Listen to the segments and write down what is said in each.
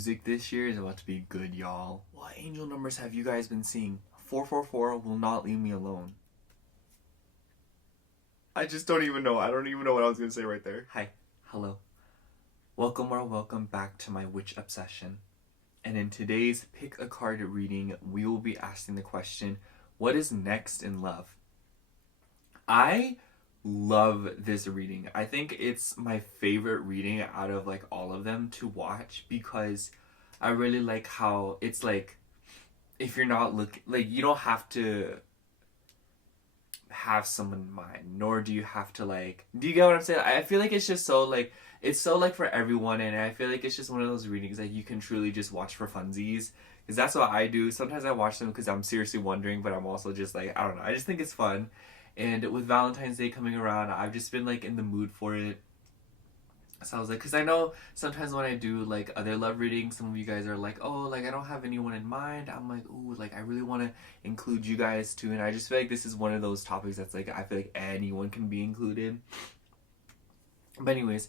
music this year is about to be good, y'all. What angel numbers have you guys been seeing? 444 will not leave me alone. I just don't even know. I don't even know what I was going to say right there. Hi. Hello. Welcome or welcome back to my witch obsession. And in today's pick a card reading, we will be asking the question, what is next in love? I love this reading. I think it's my favorite reading out of like all of them to watch because I really like how it's like, if you're not looking, like you don't have to have someone in mind, nor do you have to like, do you get what I'm saying? I feel like it's just so like, it's so like for everyone, and I feel like it's just one of those readings that you can truly just watch for funsies, because that's what I do. Sometimes I watch them because I'm seriously wondering, but I'm also just like, I don't know, I just think it's fun. And with Valentine's Day coming around, I've just been like in the mood for it. So I was like, because I know sometimes when I do like other love readings, some of you guys are like, oh, like I don't have anyone in mind. I'm like, ooh, like I really want to include you guys too. And I just feel like this is one of those topics that's like, I feel like anyone can be included. But anyways,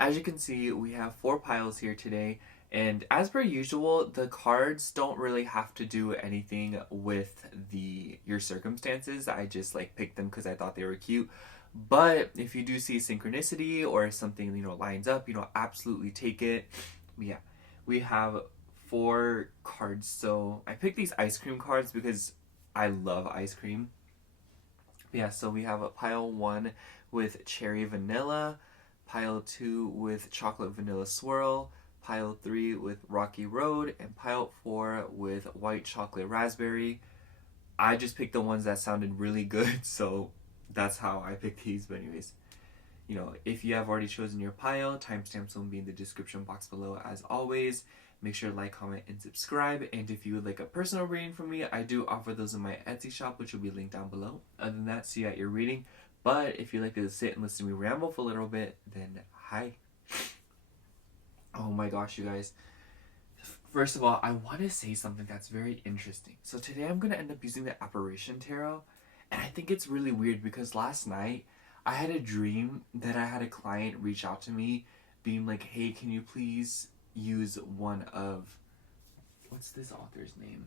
as you can see, we have 4 piles here today. And as per usual, the cards don't really have to do anything with your circumstances. I just like picked them because I thought they were cute. But if you do see synchronicity or something, lines up, absolutely take it. Yeah, we have 4 cards. So I picked these ice cream cards because I love ice cream. Yeah, so we have a pile 1 with cherry vanilla, pile 2 with chocolate vanilla swirl, pile 3 with rocky road, and pile 4 with white chocolate raspberry. I just picked the ones that sounded really good, so that's how I picked these. But anyways, if you have already chosen your pile, timestamps will be in the description box below as always. Make sure to like, comment, and subscribe. And if you would like a personal reading from me, I do offer those in my Etsy shop, which will be linked down below. Other than that, see you at your reading. But if you'd like to sit and listen to me ramble for a little bit, then hi. Oh my gosh, you guys. First of all, I want to say something that's very interesting. So today I'm going to end up using the Apparition Tarot. And I think it's really weird because last night I had a dream that I had a client reach out to me being like, hey, can you please use one of, what's this author's name?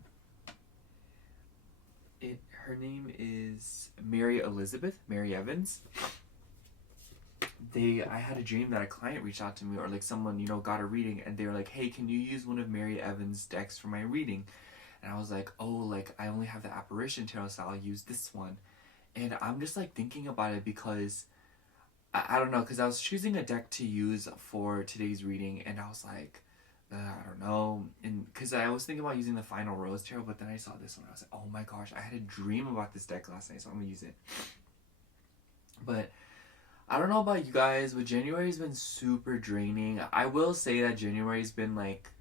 Her name is Mary Evans. I had a dream that a client reached out to me, or like someone, got a reading, and they were like, hey, can you use one of Mary Evans' decks for my reading? And I was like, oh, like I only have the Apparition Tarot, so I'll use this one. And I'm just like thinking about it because I don't know, because I was choosing a deck to use for today's reading, and I was like, I don't know, and because I was thinking about using the Final Rose Tarot, but then I saw this one, I was like, oh my gosh, I had a dream about this deck last night, so I'm gonna use it. But I don't know about you guys, but January's been super draining. I will say that January's been like,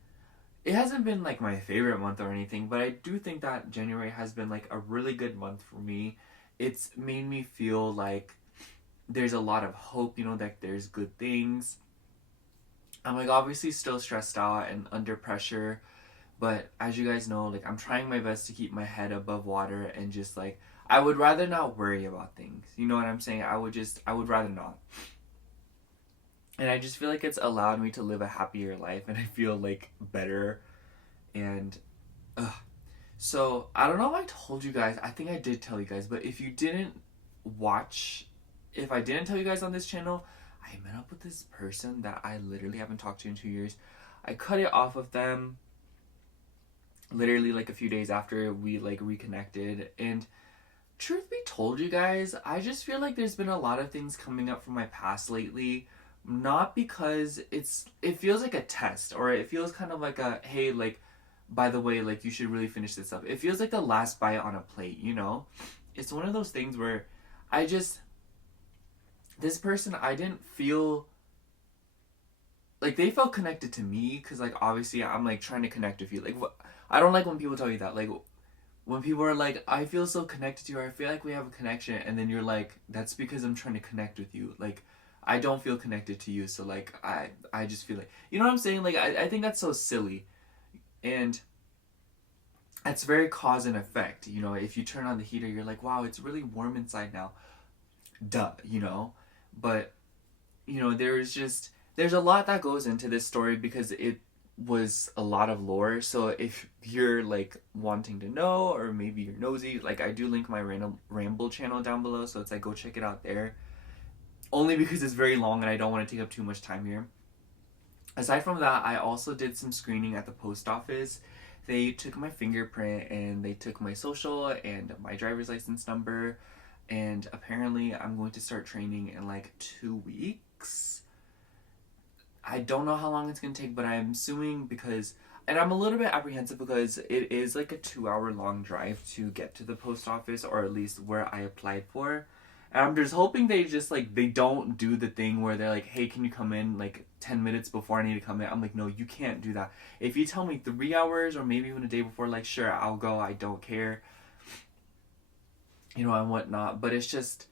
it hasn't been like my favorite month or anything, but I do think that January has been like a really good month for me. It's made me feel like there's a lot of hope, that there's good things. I'm like obviously still stressed out and under pressure, but as you guys know, like I'm trying my best to keep my head above water and just like, I would rather not worry about things. You know what I'm saying? I would rather not. And I just feel like it's allowed me to live a happier life, and I feel like better. And so I don't know if I told you guys, I think I did tell you guys, but if you didn't watch, if I didn't tell you guys on this channel, I met up with this person that I literally haven't talked to in 2 years. I cut it off of them literally like a few days after we like reconnected, and truth be told, you guys, I just feel like there's been a lot of things coming up from my past lately. Not because it feels like a test, or it feels kind of like a, hey, like, by the way, like, you should really finish this up. It feels like the last bite on a plate, It's one of those things where this person, I didn't feel, like, they felt connected to me, because, like, obviously, I'm, like, trying to connect with you. Like, I don't like when people tell you that, like, when people are like, I feel so connected to you, or I feel like we have a connection, and then you're like, that's because I'm trying to connect with you. Like, I don't feel connected to you, so like, I just feel like, you know what I'm saying? Like, I think that's so silly. And it's very cause and effect. If you turn on the heater, you're like, wow, it's really warm inside now. Duh, But, there's a lot that goes into this story, because was a lot of lore. So if you're like wanting to know, or maybe you're nosy, like I do link my random ramble channel down below, so it's like go check it out there. Only because it's very long and I don't want to take up too much time here. Aside from that, I also did some screening at the post office. They took my fingerprint and they took my social and my driver's license number, and apparently I'm going to start training in like 2 weeks. I don't know how long it's gonna take, but I'm assuming because, and I'm a little bit apprehensive because it is like a 2 hour long drive to get to the post office, or at least where I applied for. And I'm just hoping they just like, they don't do the thing where they're like, hey, can you come in like 10 minutes before I need to come in? I'm like, no, you can't do that. If you tell me 3 hours or maybe even a day before, like, sure, I'll go. I don't care, you know, and whatnot. But it's just,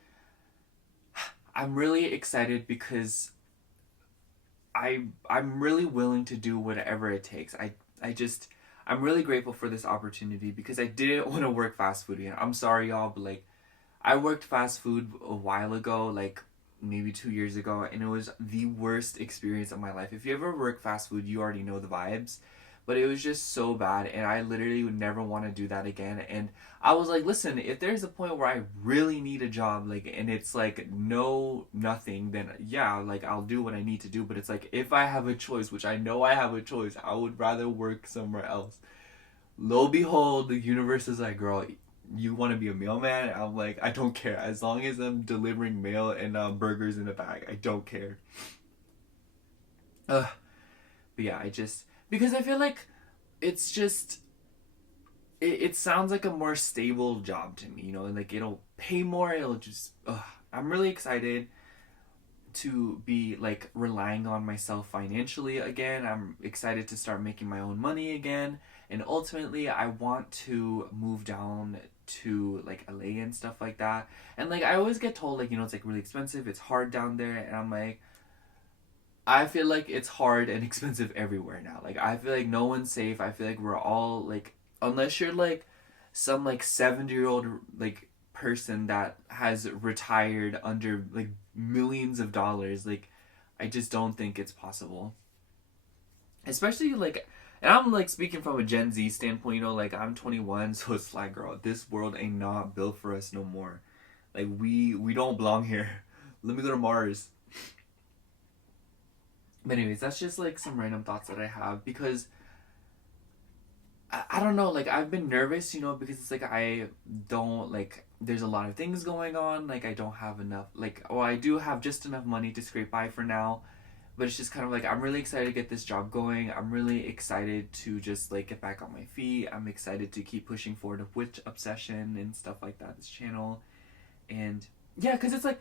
I'm really excited because I'm really willing to do whatever it takes. I'm really grateful for this opportunity because I didn't want to work fast food again. I'm sorry y'all, but like I worked fast food a while ago, like maybe 2 years ago, and it was the worst experience of my life. If you ever work fast food, you already know the vibes. But it was just so bad, and I literally would never want to do that again. And I was like, listen, if there's a point where I really need a job, like, and it's like no nothing, then yeah, like I'll do what I need to do. But it's like if I have a choice, which I know I have a choice, I would rather work somewhere else. Lo and behold, the universe is like, girl, you want to be a mailman? I'm like, I don't care, as long as I'm delivering mail and burgers in a bag. I don't care. Ugh. But yeah, I just, because I feel like it's just, it sounds like a more stable job to me, you know, like it'll pay more, it'll just, I'm really excited to be like relying on myself financially again. I'm excited to start making my own money again, and ultimately I want to move down to like LA and stuff like that. And like I always get told, like, you know, it's like really expensive, it's hard down there, and I'm like, I feel like it's hard and expensive everywhere now. Like I feel like no one's safe. I feel like we're all like, unless you're like some like 70-year-old like person that has retired under like millions of dollars, like I just don't think it's possible. Especially like, and I'm like speaking from a Gen Z standpoint, you know, like I'm 21, so it's like, girl, this world ain't not built for us no more. Like we don't belong here. Let me go to Mars. But anyways, that's just like some random thoughts that I have because I don't know, like I've been nervous, you know, because it's like I don't like, there's a lot of things going on, like I don't have enough, like, well, I do have just enough money to scrape by for now, but it's just kind of like I'm really excited to get this job going. I'm really excited to just like get back on my feet. I'm excited to keep pushing forward with WitchObsession and stuff like that, this channel. And yeah, because it's like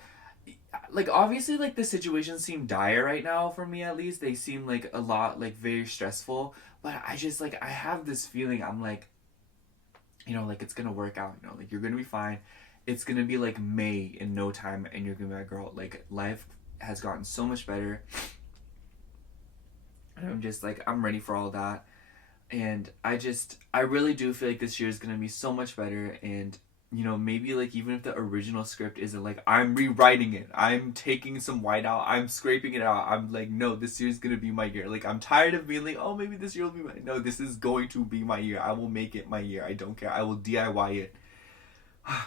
obviously like the situations seem dire right now for me, at least they seem like a lot like very stressful, but I just like I have this feeling, I'm like, you know, like it's gonna work out, you know, like you're gonna be fine. It's gonna be like May in no time, and you're gonna be like, girl, like life has gotten so much better, and I'm just like, I'm ready for all that. And I really do feel like this year is gonna be so much better. And you know, maybe like even if the original script isn't, like I'm rewriting it, I'm taking some white out, I'm scraping it out, I'm like, no, this year's gonna be my year. Like I'm tired of being like, oh, maybe this year will be my, no, this is going to be my year. I will make it my year. I don't care, I will DIY it.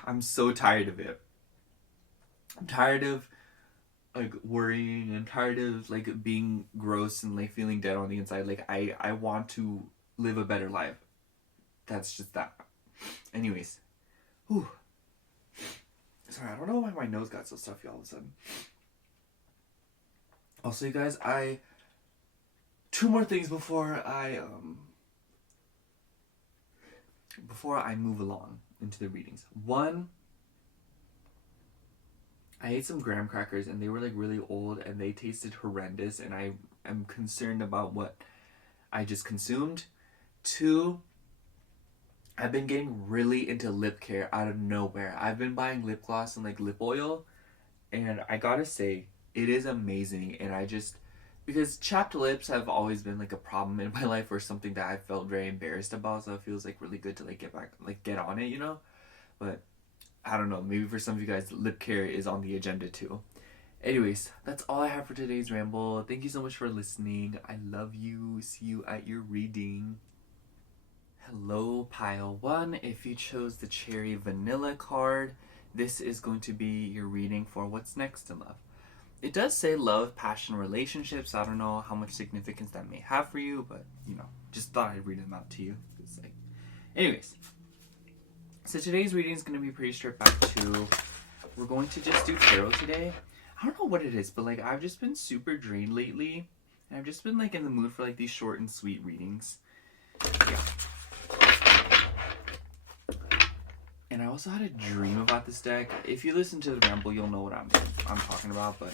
I'm so tired of it. I'm tired of like worrying. I'm tired of like being gross and like feeling dead on the inside. Like I want to live a better life. That's just that. Anyways, whew. Sorry, I don't know why my nose got so stuffy all of a sudden. Also, you guys, two more things before I move along into the readings. One, I ate some graham crackers and they were like really old and they tasted horrendous, and I am concerned about what I just consumed. Two, I've been getting really into lip care out of nowhere. I've been buying lip gloss and like lip oil, and I gotta say, it is amazing. And I just, because chapped lips have always been like a problem in my life, or something that I felt very embarrassed about, so it feels like really good to like get back, like get on it, you know? But I don't know, maybe for some of you guys, lip care is on the agenda too. Anyways, that's all I have for today's ramble. Thank you so much for listening. I love you. See you at your reading. Hello, pile 1. If you chose the cherry vanilla card, this is going to be your reading for what's next in love. It does say love, passion, relationships. I don't know how much significance that may have for you, but, just thought I'd read them out to you. Anyways, so today's reading is going to be pretty stripped back to, we're going to just do tarot today. I don't know what it is, but, I've just been super drained lately, and I've just been, in the mood for, these short and sweet readings. Yeah. And I also had a dream about this deck. If you listen to the ramble, you'll know what I'm talking about, but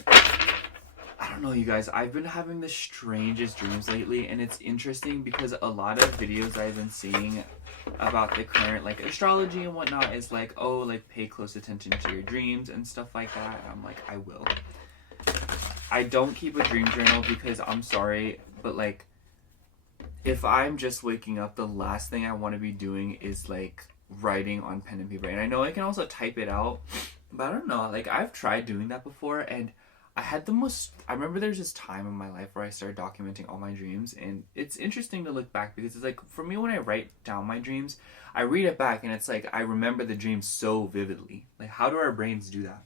I don't know, you guys. I've been having the strangest dreams lately, and it's interesting because a lot of videos I've been seeing about the current, astrology and whatnot is pay close attention to your dreams and stuff like that. And I'm like, I will. I don't keep a dream journal because I'm sorry, but, if I'm just waking up, the last thing I want to be doing is, writing on pen and paper. And I know I can also type it out, but I don't know, I've tried doing that before, and I remember there's this time in my life where I started documenting all my dreams, and it's interesting to look back because it's for me, when I write down my dreams, I read it back and it's I remember the dream so vividly. How do our brains do that?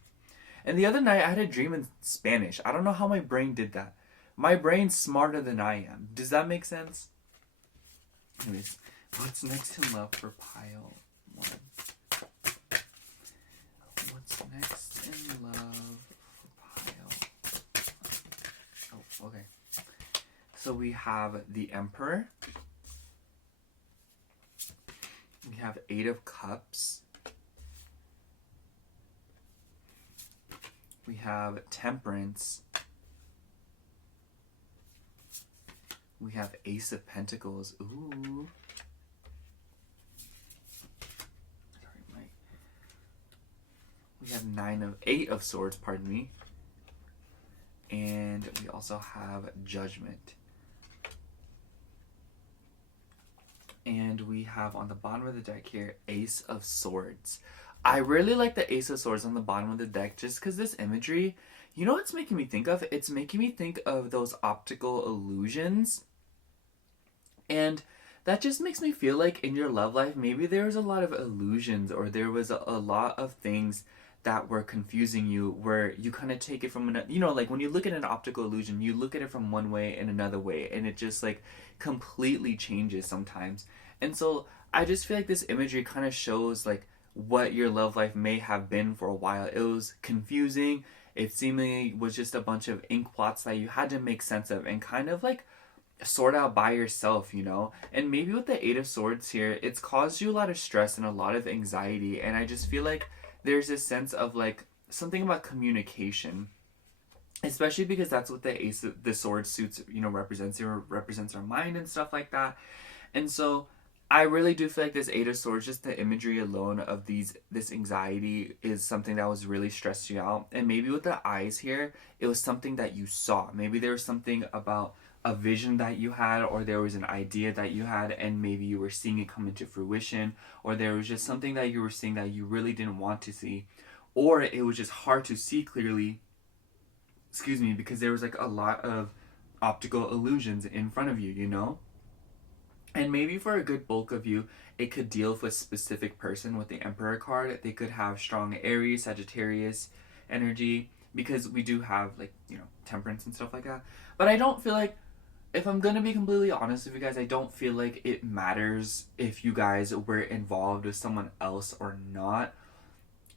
And the other night I had a dream in Spanish. I don't know how my brain did that. My brain's smarter than I am. Does that make sense? Anyways, what's next in love for pile 1? What's next in love for pile 1? Oh, okay. So we have the Emperor. We have 8 of Cups. We have Temperance. We have Ace of Pentacles. Ooh. We have 8 of Swords, pardon me. And we also have Judgment. And we have on the bottom of the deck here, Ace of Swords. I really like the Ace of Swords on the bottom of the deck just because this imagery, you know what it's making me think of? It's making me think of those optical illusions. And that just makes me feel like in your love life, maybe there was a lot of illusions, or there was a lot of things that were confusing you, where you kind of take it from another, when you look at an optical illusion, you look at it from one way and another way, and it just completely changes sometimes. And so I just feel like this imagery kind of shows what your love life may have been for a while. It was confusing. It seemingly was just a bunch of ink blots that you had to make sense of and kind of sort out by yourself, And maybe with the 8 of Swords here, it's caused you a lot of stress and a lot of anxiety. And I just feel like there's this sense of something about communication, especially because that's what the Sword suits, represents. It represents our mind and stuff like that. And so I really do feel like this 8 of Swords, just the imagery alone of this anxiety is something that was really stressed you out. And maybe with the eyes here, it was something that you saw. Maybe there was something about a vision that you had, or there was an idea that you had, and maybe you were seeing it come into fruition, or there was just something that you were seeing that you really didn't want to see, or it was just hard to see clearly, because there was a lot of optical illusions in front of you, And maybe for a good bulk of you, it could deal with a specific person. With the Emperor card, they could have strong Aries, Sagittarius energy, because we do have temperance and stuff like that. But I don't feel if I'm gonna be completely honest with you guys, I don't feel like it matters if you guys were involved with someone else or not.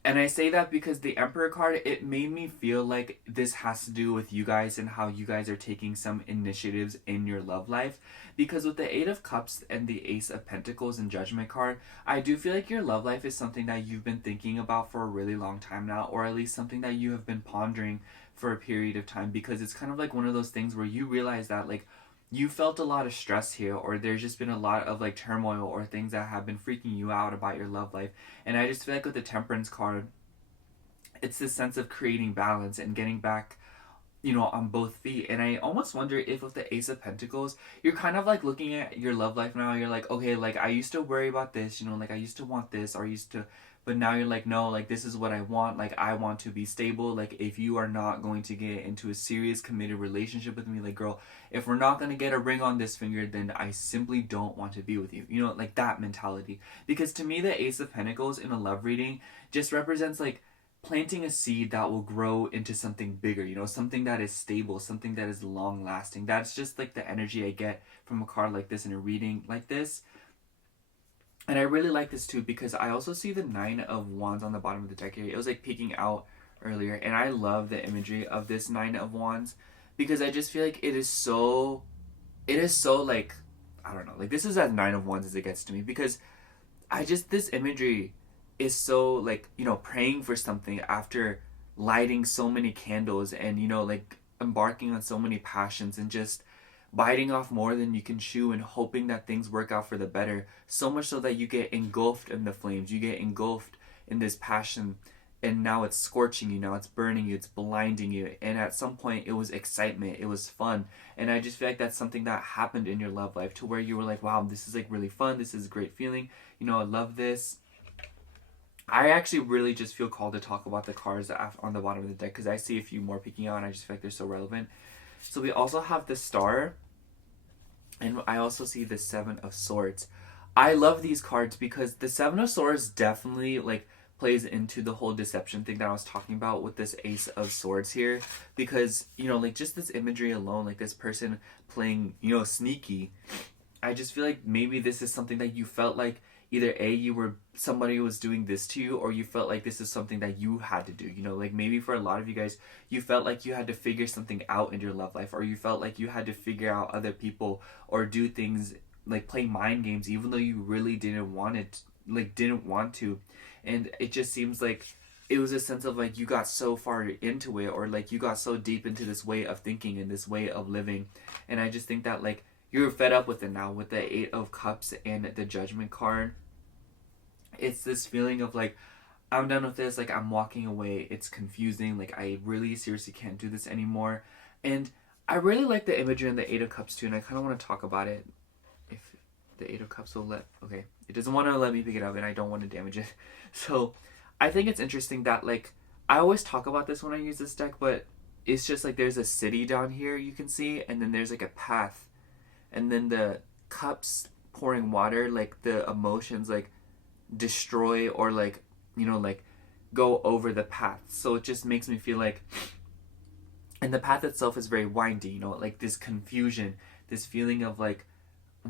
And I say that because the Emperor card, it made me feel like this has to do with you guys and how you guys are taking some initiatives in your love life. Because with the 8 of Cups and the Ace of Pentacles and Judgment card, I do feel like your love life is something that you've been thinking about for a really long time now, or at least something that you have been pondering for a period of time, because it's kind of one of those things where you realize that you felt a lot of stress here, or there's just been a lot of turmoil or things that have been freaking you out about your love life. And I just feel like with the Temperance card, it's this sense of creating balance and getting back, on both feet. And I almost wonder if with the Ace of Pentacles, you're kind of looking at your love life now, you're okay, I used to worry about this, I used to want this, or I used to but now you're like, no, like this is what I want, like I want to be stable. Like if you are not going to get into a serious committed relationship with me, like girl, if we're not going to get a ring on this finger, then I simply don't want to be with you, you know, like that mentality. Because to me, the Ace of Pentacles in a love reading just represents like planting a seed that will grow into something bigger, you know, something that is stable, something that is long lasting. That's just like the energy I get from a card like this in a reading like this. And I really like this too because I also see the Nine of Wands on the bottom of the deck here. It was like peeking out earlier, and I love the imagery of this Nine of Wands because I just feel like it is so like, I don't know, like this is as Nine of Wands as it gets to me, because I just, this imagery is so like, you know, praying for something after lighting so many candles and, you know, like embarking on so many passions and just biting off more than you can chew and hoping that things work out for the better, so much so that you get engulfed in the flames, you get engulfed in this passion, and now it's scorching you, now it's burning you, it's blinding you, and at some point it was excitement, it was fun. And I just feel like that's something that happened in your love life to where you were like, wow, this is like really fun, this is a great feeling, you know, I love this. I actually really just feel called to talk about the cards on the bottom of the deck because I see a few more peeking out and I just feel like they're so relevant. So we also have the Star, and I also see the Seven of Swords. I love these cards because the Seven of Swords definitely like plays into the whole deception thing that I was talking about with this Ace of Swords here, because, you know, like just this imagery alone, like this person playing, you know, sneaky. I just feel like maybe this is something that you felt like either you were, somebody was doing this to you, or you felt like this is something that you had to do, you know, like maybe for a lot of you guys you felt like you had to figure something out in your love life, or you felt like you had to figure out other people or do things like play mind games even though you really didn't want it, like didn't want to. And it just seems like it was a sense of like you got so far into it, or like you got so deep into this way of thinking and this way of living. And I just think that like you're fed up with it now with the Eight of Cups and the Judgment card. It's this feeling of like, I'm done with this, like I'm walking away, it's confusing, like I really seriously can't do this anymore. And I really like the imagery in the Eight of Cups too, and I kind of want to talk about it. If the Eight of Cups will let, okay, it doesn't want to let me pick it up and I don't want to damage it. So I think it's interesting that like, I always talk about this when I use this deck, but it's just like there's a city down here you can see, and then there's like a path, and then the cups pouring water, like the emotions like destroy or like, you know, like go over the path. So it just makes me feel like, and the path itself is very windy, you know, like this confusion, this feeling of like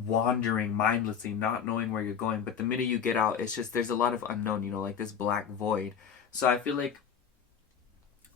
wandering mindlessly, not knowing where you're going. But the minute you get out, it's just, there's a lot of unknown, you know, like this black void. So I feel like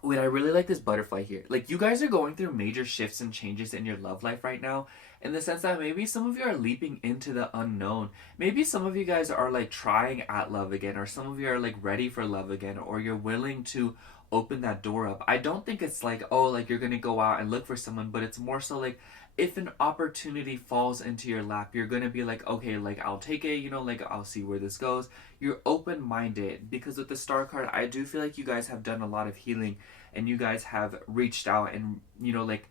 when I really like this butterfly here, like you guys are going through major shifts and changes in your love life right now, in the sense that maybe some of you are leaping into the unknown. Maybe some of you guys are like trying at love again, or some of you are like ready for love again, or you're willing to open that door up. I don't think it's like, oh, like you're gonna go out and look for someone, but it's more so like if an opportunity falls into your lap, you're gonna be like, okay, like I'll take it, you know, like I'll see where this goes. You're open-minded, because with the Star card, I do feel like you guys have done a lot of healing, and you guys have reached out, and, you know, like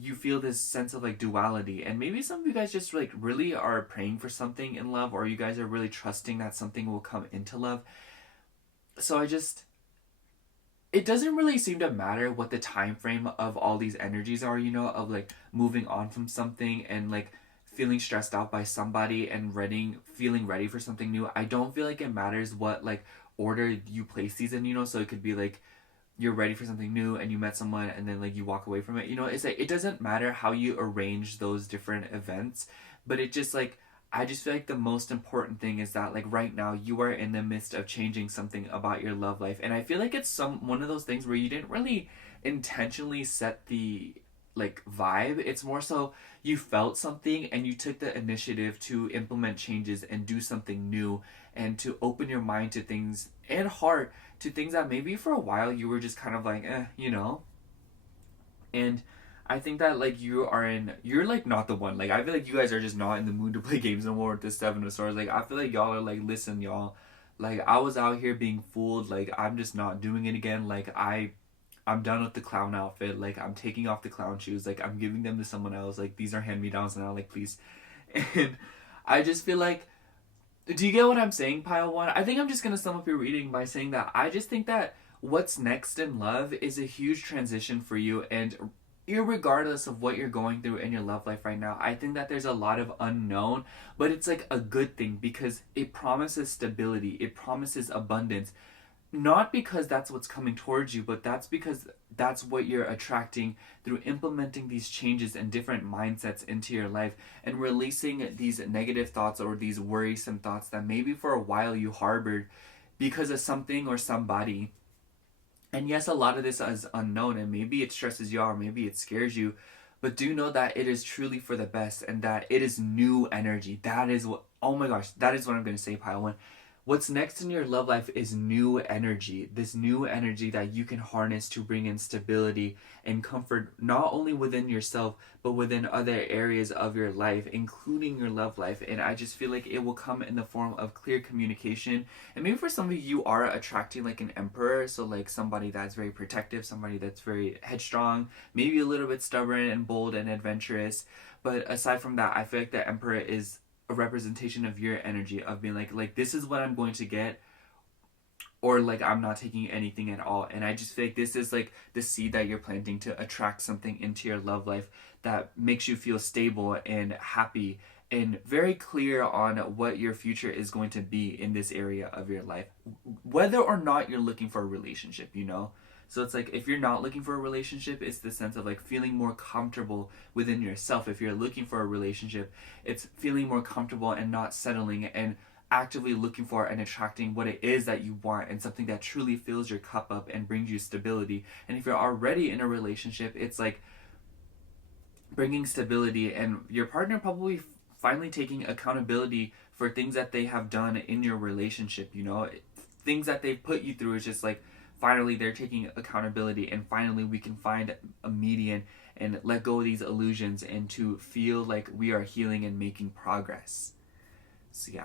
you feel this sense of like duality, and maybe some of you guys just like really are praying for something in love, or you guys are really trusting that something will come into love. So it doesn't really seem to matter what the time frame of all these energies are, you know, of like moving on from something and like feeling stressed out by somebody and feeling ready for something new. I don't feel like it matters what like order you place these in, you know. So it could be like you're ready for something new and you met someone and then like you walk away from it, you know. It's like it doesn't matter how you arrange those different events, but it just like, I just feel like the most important thing is that like right now you are in the midst of changing something about your love life. And I feel like it's one of those things where you didn't really intentionally set the like vibe. It's more so you felt something and you took the initiative to implement changes and do something new, and to open your mind to things and heart to things that maybe for a while you were just kind of like, you know. And I think that like you're like not the one. Like I feel like you guys are just not in the mood to play games no more with the Seven of Swords. Like I feel like y'all are like, listen, y'all, like I was out here being fooled. Like I'm just not doing it again. Like I'm done with the clown outfit. Like I'm taking off the clown shoes. Like I'm giving them to someone else. Like these are hand-me-downs now. Like please. And I just feel like Do you get what I'm saying, pile one? I think I'm just gonna sum up your reading by saying that I just think that what's next in love is a huge transition for you, and irregardless of what you're going through in your love life right now, I think that there's a lot of unknown, but it's like a good thing because it promises stability, it promises abundance. Not because that's what's coming towards you, but that's because that's what you're attracting through implementing these changes and different mindsets into your life and releasing these negative thoughts or these worrisome thoughts that maybe for a while you harbored because of something or somebody. And yes, a lot of this is unknown, and maybe it stresses you out, or maybe it scares you, but do know that it is truly for the best and that it is new energy. That is what, oh my gosh, that is what I'm going to say, pile one. What's next in your love life is new energy. This new energy that you can harness to bring in stability and comfort, not only within yourself, but within other areas of your life, including your love life. And I just feel like it will come in the form of clear communication. And maybe for some of you are attracting like an emperor, so like somebody that's very protective, somebody that's very headstrong, maybe a little bit stubborn and bold and adventurous. But aside from that, I feel like the emperor is a representation of your energy of being like this is what I'm going to get, or like I'm not taking anything at all. And I just feel like this is like the seed that you're planting to attract something into your love life that makes you feel stable and happy and very clear on what your future is going to be in this area of your life, whether or not you're looking for a relationship, you know. So it's like if you're not looking for a relationship, it's the sense of like feeling more comfortable within yourself. If you're looking for a relationship, it's feeling more comfortable and not settling and actively looking for and attracting what it is that you want and something that truly fills your cup up and brings you stability. And if you're already in a relationship, it's like bringing stability and your partner probably finally taking accountability for things that they have done in your relationship, you know, things that they've put you through. Is just like finally they're taking accountability, and finally we can find a median and let go of these illusions and to feel like we are healing and making progress. So yeah,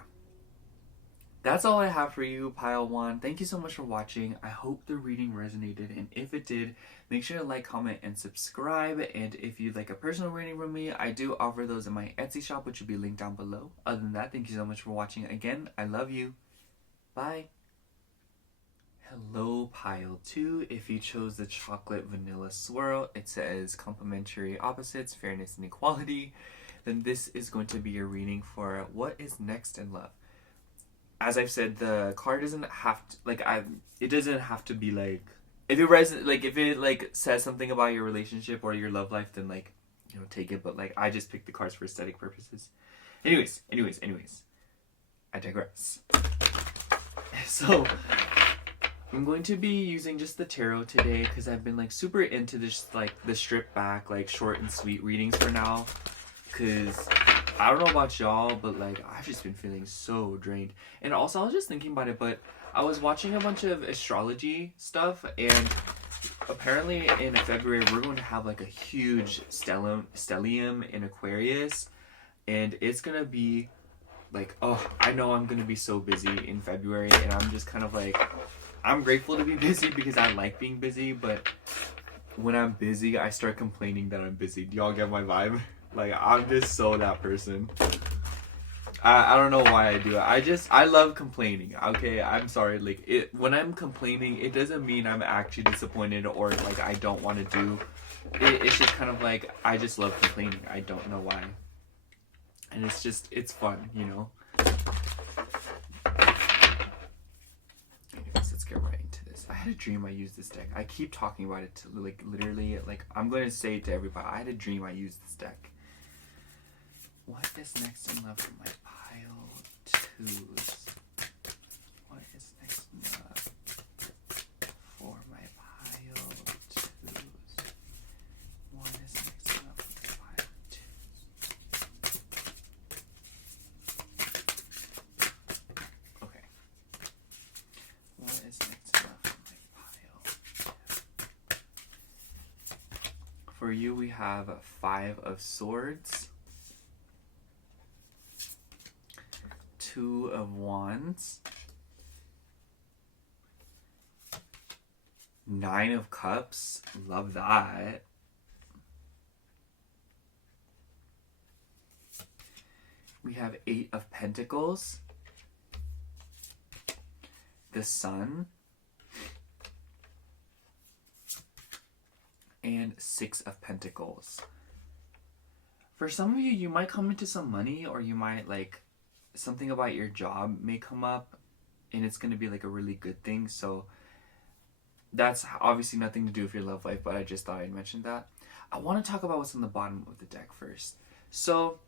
that's all I have for you, pile one. Thank you so much for watching. I hope the reading resonated, and if it did, make sure to like, comment, and subscribe. And if you'd like a personal reading from me, I do offer those in my Etsy shop, which will be linked down below. Other than that, thank you so much for watching. Again, I love you. Bye. Hello, pile 2. If you chose the chocolate vanilla swirl, it says complementary opposites, fairness and equality. Then this is going to be your reading for what is next in love. As I've said, the card doesn't have to, like, it doesn't have to be like, if it says something about your relationship or your love life, then like, you know, take it. But like, I just picked the cards for aesthetic purposes. Anyways, I digress. So I'm going to be using just the tarot today because I've been like super into this, like the stripped back, like short and sweet readings for now. Because I don't know about y'all, but like I've just been feeling so drained. And also I was just thinking about it, but I was watching a bunch of astrology stuff, and apparently in February we're going to have like a huge stellium in Aquarius, and it's gonna be like, oh, I know I'm gonna be so busy in February, and I'm just kind of like, I'm grateful to be busy because I like being busy, but when I'm busy, I start complaining that I'm busy. Do y'all get my vibe? Like, I'm just so that person. I don't know why I do it. I love complaining, okay? I'm sorry. Like, when I'm complaining, it doesn't mean I'm actually disappointed or, like, I don't want to do. It's just kind of like, I just love complaining. I don't know why. And it's fun, you know? Let's get right into this. I had a dream I used this deck. I keep talking about it to, like, literally, like, I'm going to say it to everybody. I had a dream I used this deck. What is next in love for my pile 2s? What is next in love for my pile 2s? What is next in love for my pile 2s? Okay. What is next in love for my pile 2? For you, we have 5 of Swords, 2 of Wands, 9 of Cups, love that. We have 8 of Pentacles, the Sun, and Six of Pentacles. For some of you, you might come into some money, or you might like something about your job may come up, and it's going to be like a really good thing. So that's obviously nothing to do with your love life, but I just thought I'd mention that. I want to talk about what's on the bottom of the deck first. So,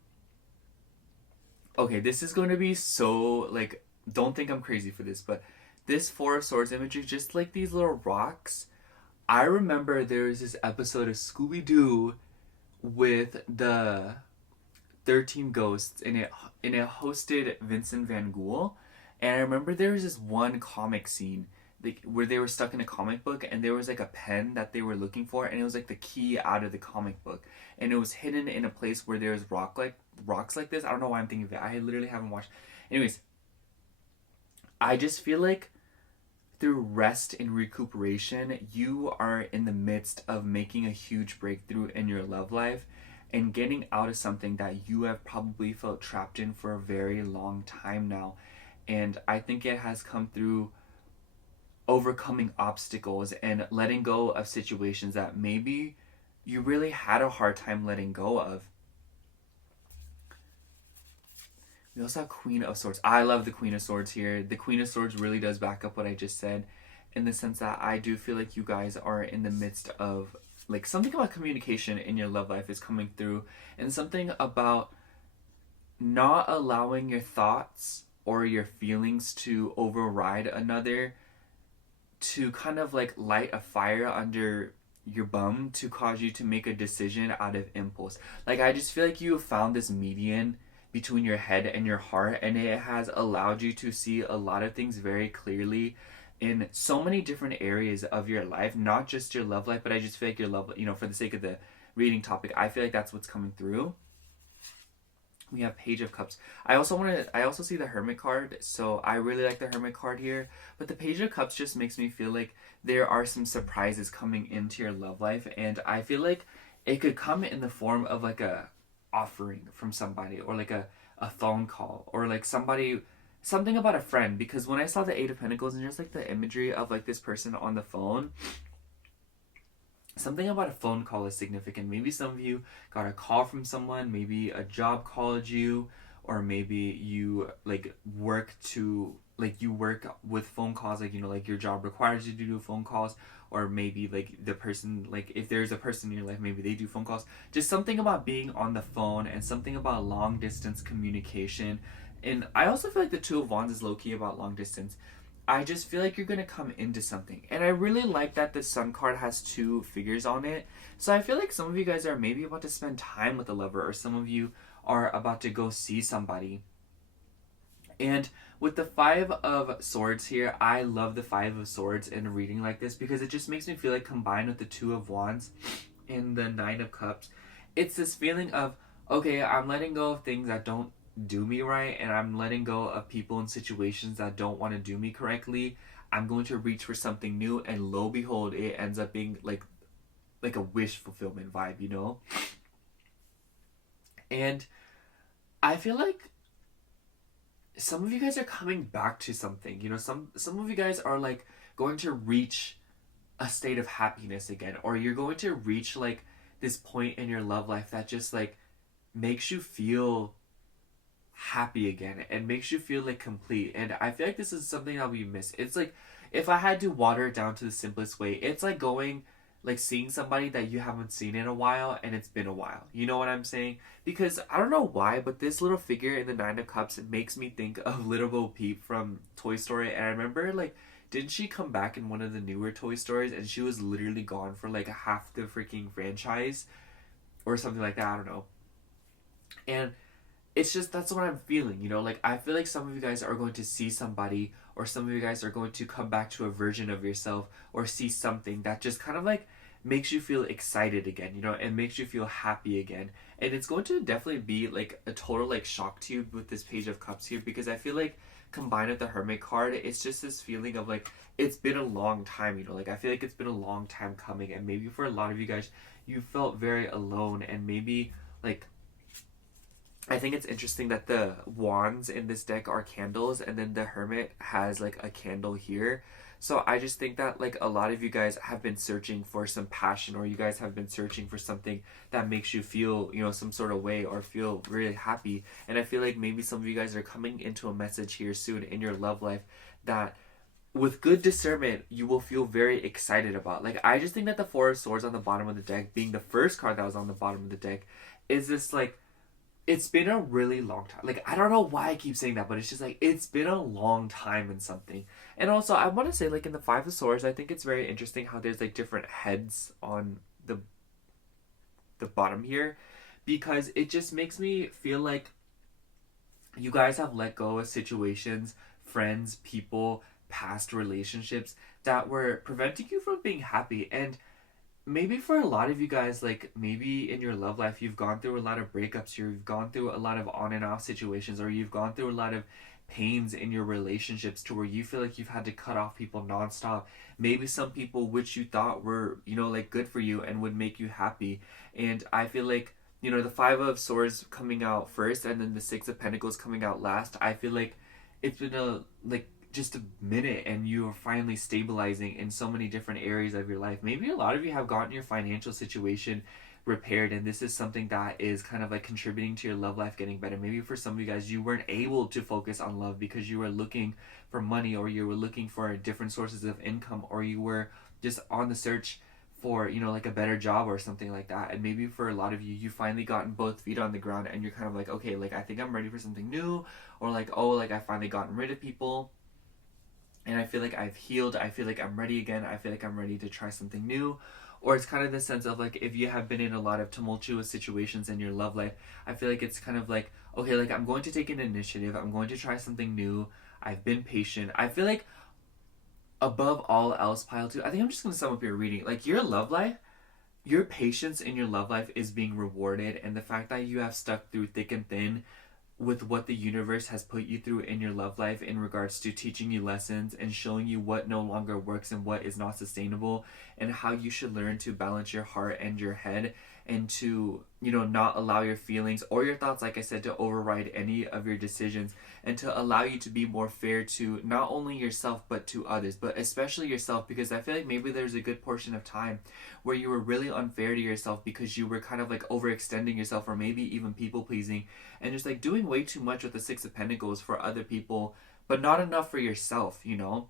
okay, this is going to be so, like, don't think I'm crazy for this, but this Four of Swords imagery, just like these little rocks. I remember there was this episode of Scooby-Doo with the 13 Ghosts, and it hosted Vincent Van Gogh. And I remember there was this one comic scene where they were stuck in a comic book, and there was like a pen that they were looking for, and it was like the key out of the comic book, and it was hidden in a place where there was rocks like this. I don't know why I'm thinking of it. I literally haven't watched. Anyways, I just feel like through rest and recuperation, you are in the midst of making a huge breakthrough in your love life and getting out of something that you have probably felt trapped in for a very long time now. And I think it has come through overcoming obstacles and letting go of situations that maybe you really had a hard time letting go of. We also have Queen of Swords. I love the Queen of Swords here. The Queen of Swords really does back up what I just said, in the sense that I do feel like you guys are in the midst of, like, something about communication in your love life is coming through, and something about not allowing your thoughts or your feelings to override another, to kind of like light a fire under your bum to cause you to make a decision out of impulse. Like, I just feel like you have found this median between your head and your heart, and it has allowed you to see a lot of things very clearly in so many different areas of your life, not just your love life, but I just feel like your love, you know, for the sake of the reading topic, I feel like that's what's coming through. We have Page of Cups. I also see the Hermit card, so I really like the Hermit card here. But the Page of Cups just makes me feel like there are some surprises coming into your love life, and I feel like it could come in the form of like a offering from somebody, or like a phone call, or like something about a friend. Because when I saw the Eight of Pentacles and just like the imagery of like this person on the phone, something about a phone call is significant. Maybe some of you got a call from someone, maybe a job called you, or maybe you like work with phone calls, like, you know, like your job requires you to do phone calls, or maybe like the person, like if there's a person in your life, maybe they do phone calls. Just something about being on the phone, and something about long distance communication. And I also feel like the Two of Wands is low-key about long distance. I just feel like you're going to come into something. And I really like that the Sun card has two figures on it. So I feel like some of you guys are maybe about to spend time with a lover, or some of you are about to go see somebody. And with the Five of Swords here, I love the Five of Swords in a reading like this, because it just makes me feel like, combined with the Two of Wands and the Nine of Cups, it's this feeling of, okay, I'm letting go of things that don't do me right, and I'm letting go of people and situations that don't want to do me correctly. I'm going to reach for something new, and lo and behold, it ends up being like a wish fulfillment vibe, you know? And I feel like some of you guys are coming back to something, you know, some of you guys are like going to reach a state of happiness again, or you're going to reach like this point in your love life that just like makes you feel happy again and makes you feel like complete. And I feel like this is something that we miss. It's like, if I had to water it down to the simplest way, it's like seeing somebody that you haven't seen in a while, and it's been a while. You know what I'm saying? Because I don't know why, but this little figure in the Nine of Cups, it makes me think of Little Bo Peep from Toy Story. And I remember, like, didn't she come back in one of the newer Toy Stories, and she was literally gone for like half the freaking franchise or something like that? I don't know. And it's just, that's what I'm feeling, you know? Like, I feel like some of you guys are going to see somebody, or some of you guys are going to come back to a version of yourself, or see something that just kind of like makes you feel excited again, you know, and makes you feel happy again. And it's going to definitely be like a total like shock to you with this Page of Cups here, because I feel like combined with the Hermit card, it's just this feeling of like, it's been a long time, you know? Like, I feel like it's been a long time coming, and maybe for a lot of you guys, you felt very alone, and maybe like I think it's interesting that the wands in this deck are candles, and then the hermit has like a candle here. So I just think that like a lot of you guys have been searching for some passion, or you guys have been searching for something that makes you feel, you know, some sort of way or feel really happy. And I feel like maybe some of you guys are coming into a message here soon in your love life that with good discernment you will feel very excited about. Like I just think that the Four of Swords on the bottom of the deck, being the first card that was on the bottom of the deck, is this like, it's been a really long time. Like, I don't know why I keep saying that, but it's just like, it's been a long time in something. And also, I want to say, like, in the Five of Swords, I think it's very interesting how there's, like, different heads on the bottom here. Because it just makes me feel like you guys have let go of situations, friends, people, past relationships that were preventing you from being happy. And maybe for a lot of you guys, like maybe in your love life you've gone through a lot of breakups, you've gone through a lot of on and off situations, or you've gone through a lot of pains in your relationships to where you feel like you've had to cut off people nonstop. Maybe some people which you thought were, you know, like good for you and would make you happy. And I feel like, you know, the Five of Swords coming out first and then the Six of Pentacles coming out last, I feel like it's been a like just a minute and you are finally stabilizing in so many different areas of your life. Maybe a lot of you have gotten your financial situation repaired, and this is something that is kind of like contributing to your love life getting better. Maybe for some of you guys, you weren't able to focus on love because you were looking for money, or you were looking for different sources of income, or you were just on the search for, you know, like a better job or something like that. And maybe for a lot of you, you finally gotten both feet on the ground and you're kind of like, okay, like I think I'm ready for something new, or like, oh, like I finally gotten rid of people and I feel like I've healed, I feel like I'm ready again, I feel like I'm ready to try something new. Or it's kind of the sense of like, if you have been in a lot of tumultuous situations in your love life, I feel like it's kind of like, okay, like I'm going to take an initiative, I'm going to try something new, I've been patient. I feel like above all else, pile two, I think I'm just going to sum up your reading. Like your love life, your patience in your love life is being rewarded, and the fact that you have stuck through thick and thin with what the universe has put you through in your love life in regards to teaching you lessons and showing you what no longer works and what is not sustainable, and how you should learn to balance your heart and your head, and to, you know, not allow your feelings or your thoughts, like I said, to override any of your decisions, and to allow you to be more fair to not only yourself but to others, but especially yourself. Because I feel like maybe there's a good portion of time where you were really unfair to yourself because you were kind of like overextending yourself, or maybe even people pleasing, and just like doing way too much with the Six of Pentacles for other people but not enough for yourself, you know.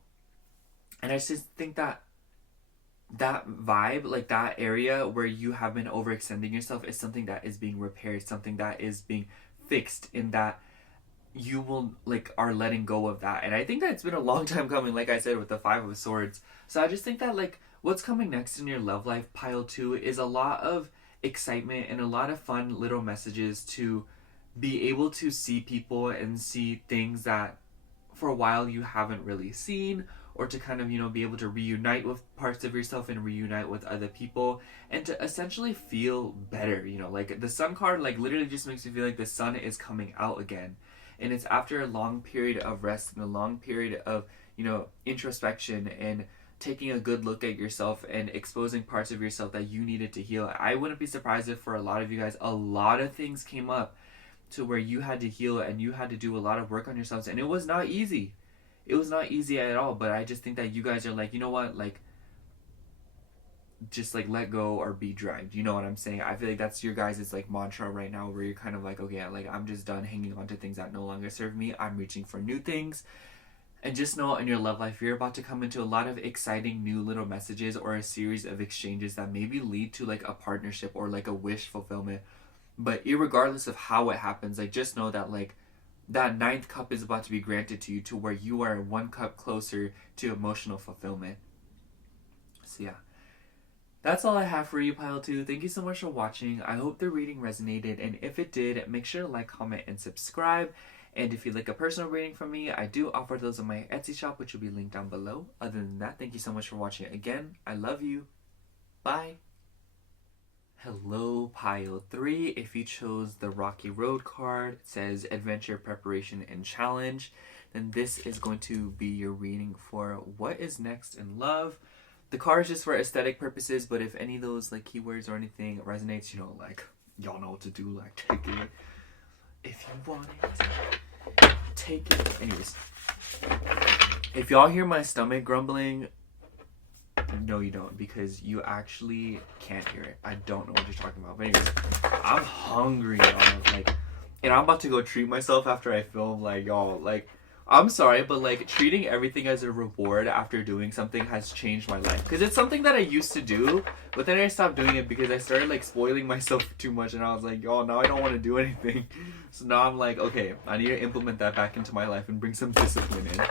And I just think that that vibe, like that area where you have been overextending yourself, is something that is being repaired, something that is being fixed, in that you will like are letting go of that. And I think that it's been a long time coming, like I said, with the Five of Swords. So I just think that like what's coming next in your love life, pile two, is a lot of excitement and a lot of fun little messages to be able to see people and see things that for a while you haven't really seen, or to kind of, you know, be able to reunite with parts of yourself and reunite with other people, and to essentially feel better. You know, like the Sun card like literally just makes me feel like the sun is coming out again, and it's after a long period of rest and a long period of, you know, introspection and taking a good look at yourself and exposing parts of yourself that you needed to heal. I wouldn't be surprised if for a lot of you guys a lot of things came up to where you had to heal and you had to do a lot of work on yourselves, and it was not easy. It was not easy at all. But I just think that you guys are like, you know what, like just like let go or be dragged, you know what I'm saying? I feel like that's your guys' like mantra right now, where you're kind of like, okay, like I'm just done hanging on to things that no longer serve me, I'm reaching for new things. And just know in your love life, you're about to come into a lot of exciting new little messages, or a series of exchanges that maybe lead to like a partnership or like a wish fulfillment. But irregardless of how it happens, like just know that like that ninth cup is about to be granted to you, to where you are one cup closer to emotional fulfillment. So yeah, that's all I have for you, pile two. Thank you so much for watching. I hope the reading resonated, and if it did, make sure to like, comment, and subscribe. And if you'd like a personal reading from me, I do offer those on my Etsy shop, which will be linked down below. Other than that, thank you so much for watching again. I love you. Bye. Hello, pile three. If you chose the Rocky Road card, it says Adventure, Preparation, and Challenge, then this is going to be your reading for what is next in love. The card is just for aesthetic purposes, but if any of those like keywords or anything resonates, you know, like y'all know what to do, like take it. If you want it, take it. Anyways, if y'all hear my stomach grumbling, no you don't, because you actually can't hear it. I don't know what you're talking about. But anyways, I'm hungry, y'all. Like, and I'm about to go treat myself after I film. Like, y'all, like, I'm sorry, but like treating everything as a reward after doing something has changed my life. Because it's something that I used to do, but then I stopped doing it because I started like spoiling myself too much, and I was like, y'all, now I don't want to do anything. So now I'm like, okay, I need to implement that back into my life and bring some discipline in.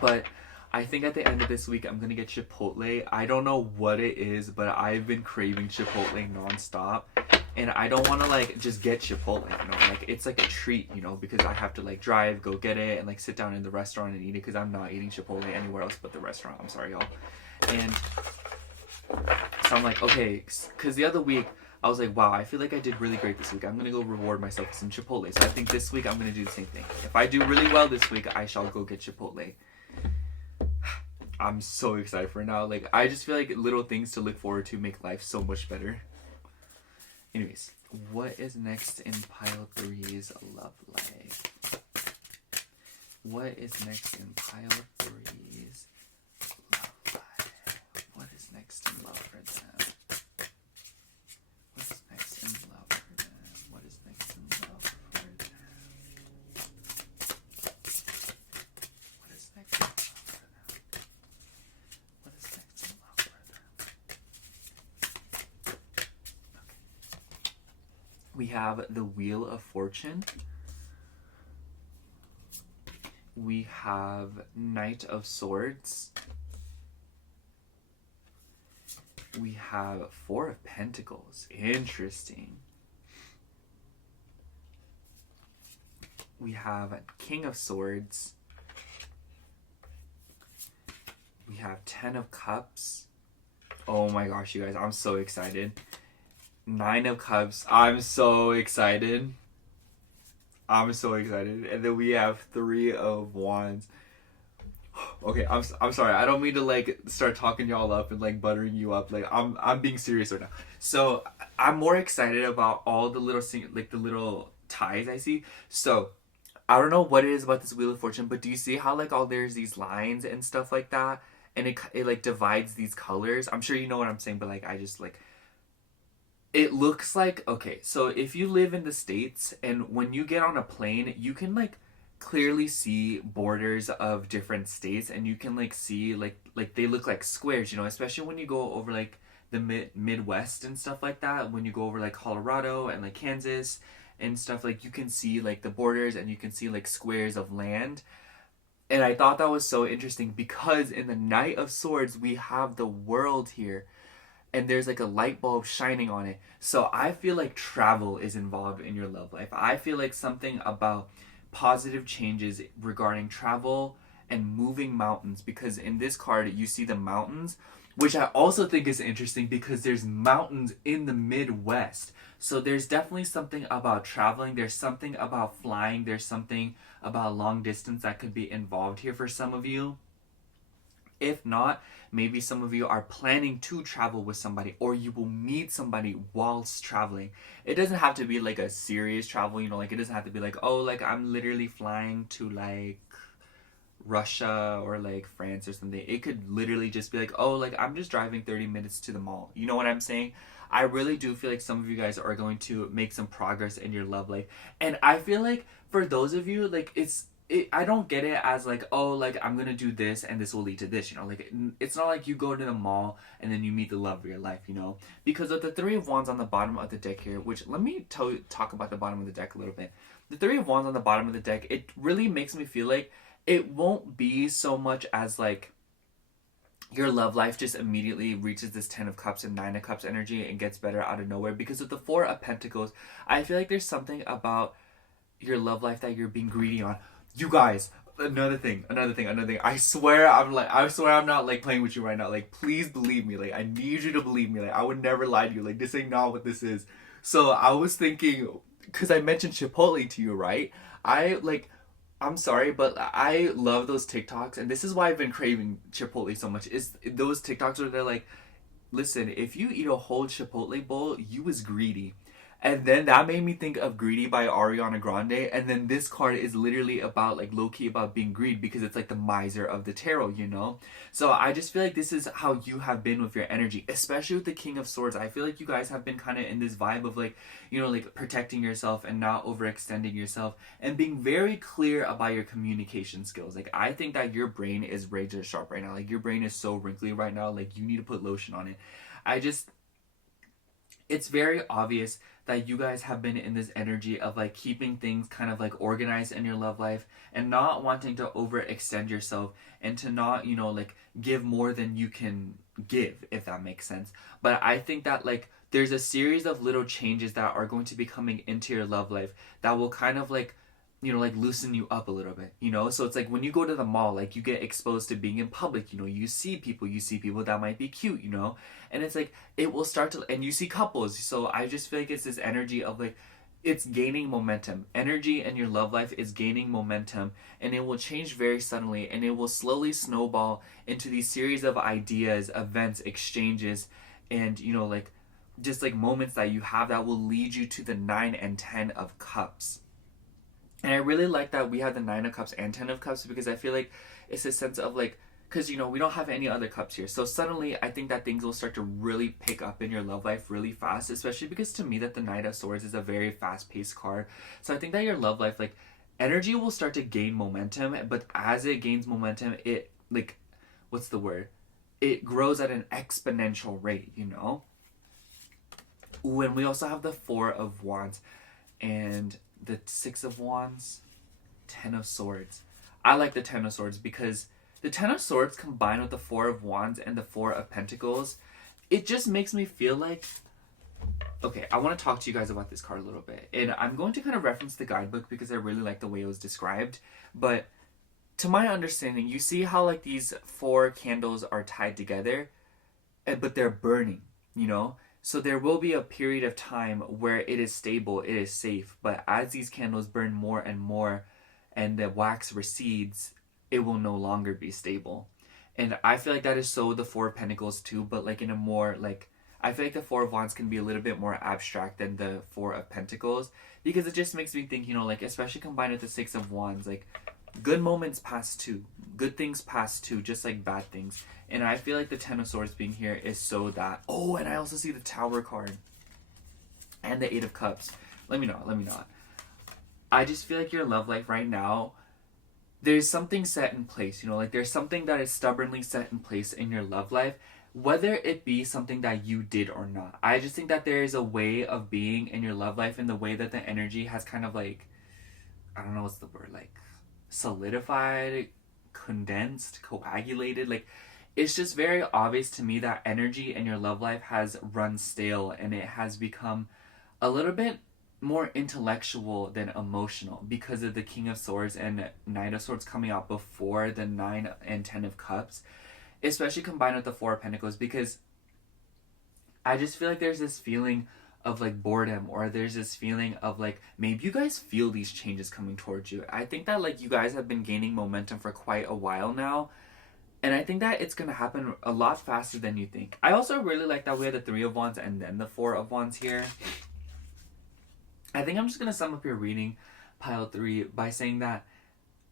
But I think at the end of this week, I'm going to get Chipotle. I don't know what it is, but I've been craving Chipotle nonstop. And I don't want to like just get Chipotle, you know, like it's like a treat, you know, because I have to like drive, go get it, and like sit down in the restaurant and eat it, because I'm not eating Chipotle anywhere else but the restaurant. I'm sorry, y'all. And so I'm like, okay, because the other week I was like, wow, I feel like I did really great this week. I'm gonna go reward myself with some Chipotle. So I think this week I'm gonna do the same thing. If I do really well this week, I shall go get Chipotle. I'm so excited for it now. Like, I just feel like little things to look forward to make life so much better. Anyways, what is next in pile 3's love life? What is next in pile 3's love life? What is next in love for them? What is next in love for them? What is next in love for them? What is next in love for them? What is next in love for them? Okay. We have the Wheel of Fortune. We have Knight of Swords. We have Four of Pentacles. Interesting. We have King of Swords. We have 10 of Cups. Oh my gosh, you guys, I'm so excited. 9 of Cups. I'm so excited. I'm so excited. And then we have 3 of Wands. Okay, I'm sorry. I don't mean to like start talking y'all up and like buttering you up. Like I'm being serious right now. So I'm more excited about all the little like the little ties I see. So I don't know what it is about this Wheel of Fortune, but do you see how like all there's these lines and stuff like that, and it like divides these colors? I'm sure you know what I'm saying, but like I just like, it looks like, okay, so if you live in the States and when you get on a plane, you can like clearly see borders of different states, and you can like see like they look like squares, you know, especially when you go over like the Midwest and stuff like that. When you go over like Colorado and like Kansas and stuff, like you can see like the borders and you can see like squares of land. And I thought that was so interesting because in the Knight of Swords we have the world here, and there's like a light bulb shining on it. So I feel like travel is involved in your love life. I feel like something about positive changes regarding travel and moving mountains, because in this card you see the mountains, which I also think is interesting because there's mountains in the Midwest. So there's definitely something about traveling. There's something about flying. There's something about long distance that could be involved here for some of you. If not, maybe some of you are planning to travel with somebody, or you will meet somebody whilst traveling. It doesn't have to be like a serious travel, you know, like it doesn't have to be like, oh, like I'm literally flying to like Russia or like France or something. It could literally just be like, oh, like I'm just driving 30 minutes to the mall. You know what I'm saying? I really do feel like some of you guys are going to make some progress in your love life. And I feel like for those of you, like I don't get it as like, oh, like I'm gonna do this and this will lead to this, you know, like it's not like you go to the mall and then you meet the love of your life, you know, because of the 3 of Wands on the bottom of the deck here, which let me talk about the bottom of the deck a little bit. The 3 of Wands on the bottom of the deck, it really makes me feel like it won't be so much as like your love life just immediately reaches this 10 of Cups and 9 of Cups energy and gets better out of nowhere, because with the 4 of Pentacles, I feel like there's something about your love life that you're being greedy on. You guys, another thing. I swear I'm not like playing with you right now. Like, please believe me. Like, I need you to believe me. Like, I would never lie to you. Like, this ain't not what this is. So I was thinking, because I mentioned Chipotle to you, right? I'm sorry, but I love those TikToks, and this is why I've been craving Chipotle so much. Is those TikToks where they're like, listen, if you eat a whole Chipotle bowl, you was greedy. And then that made me think of Greedy by Ariana Grande. And then this card is literally about, like, low-key about being greed, because it's like the miser of the tarot, you know? So I just feel like this is how you have been with your energy, especially with the King of Swords. I feel like you guys have been kind of in this vibe of, like, you know, like protecting yourself and not overextending yourself and being very clear about your communication skills. Like, I think that your brain is razor sharp right now. Like, your brain is so wrinkly right now. Like, you need to put lotion on it. It's very obvious that you guys have been in this energy of, like, keeping things kind of like organized in your love life and not wanting to overextend yourself and to not, you know, like, give more than you can give, if that makes sense. But I think that, like, there's a series of little changes that are going to be coming into your love life that will kind of, like, you know, like, loosen you up a little bit, you know? So it's like when you go to the mall, like, you get exposed to being in public, you know, you see people that might be cute, you know? And it's like, it will start to, and you see couples. So I just feel like it's this energy of, like, it's gaining momentum. Energy in your love life is gaining momentum, and it will change very suddenly, and it will slowly snowball into these series of ideas, events, exchanges, and, you know, like, just like moments that you have that will lead you to the 9 and 10 of cups. And I really like that we have the 9 of Cups and 10 of Cups, because I feel like it's a sense of, like, because, you know, we don't have any other cups here. So suddenly I think that things will start to really pick up in your love life really fast, especially because to me that the Knight of Swords is a very fast-paced card. So I think that your love life, like, energy will start to gain momentum, but as it gains momentum, it, like, what's the word? It grows at an exponential rate, you know? Ooh, and we also have the 4 of Wands and the 6 of Wands, 10 of Swords. I like the 10 of Swords because the 10 of Swords combined with the 4 of Wands and the 4 of Pentacles, it just makes me feel like... Okay, I want to talk to you guys about this card a little bit. And I'm going to kind of reference the guidebook because I really like the way it was described. But to my understanding, you see how, like, these 4 candles are tied together, but they're burning, you know? So there will be a period of time where it is stable, it is safe, but as these candles burn more and more and the wax recedes, it will no longer be stable. And I feel like that is so the 4 of Pentacles too, but, like, in a more, like, I feel like the 4 of Wands can be a little bit more abstract than the 4 of Pentacles, because it just makes me think, you know, like, especially combined with the 6 of Wands, like, good moments pass too. Good things pass too, just like bad things. And I feel like the 10 of Swords being here is so that. Oh, and I also see the Tower card. And the 8 of Cups. Let me not. I just feel like your love life right now, there's something set in place, you know, like, there's something that is stubbornly set in place in your love life, whether it be something that you did or not. I just think that there is a way of being in your love life, and the way that the energy has kind of, like, I don't know what's the word, like, solidified, condensed, coagulated. Like, it's just very obvious to me that energy in your love life has run stale, and it has become a little bit more intellectual than emotional because of the King of Swords and Knight of Swords coming out before the 9 and 10 of Cups, especially combined with the 4 of Pentacles, because I just feel like there's this feeling of, like, boredom, or there's this feeling of, like, maybe you guys feel these changes coming towards you. I think that, like, you guys have been gaining momentum for quite a while now, and I think that it's going to happen a lot faster than you think. I also really like that we had the 3 of Wands and then the 4 of Wands here. I think I'm just going to sum up your reading, pile 3, by saying that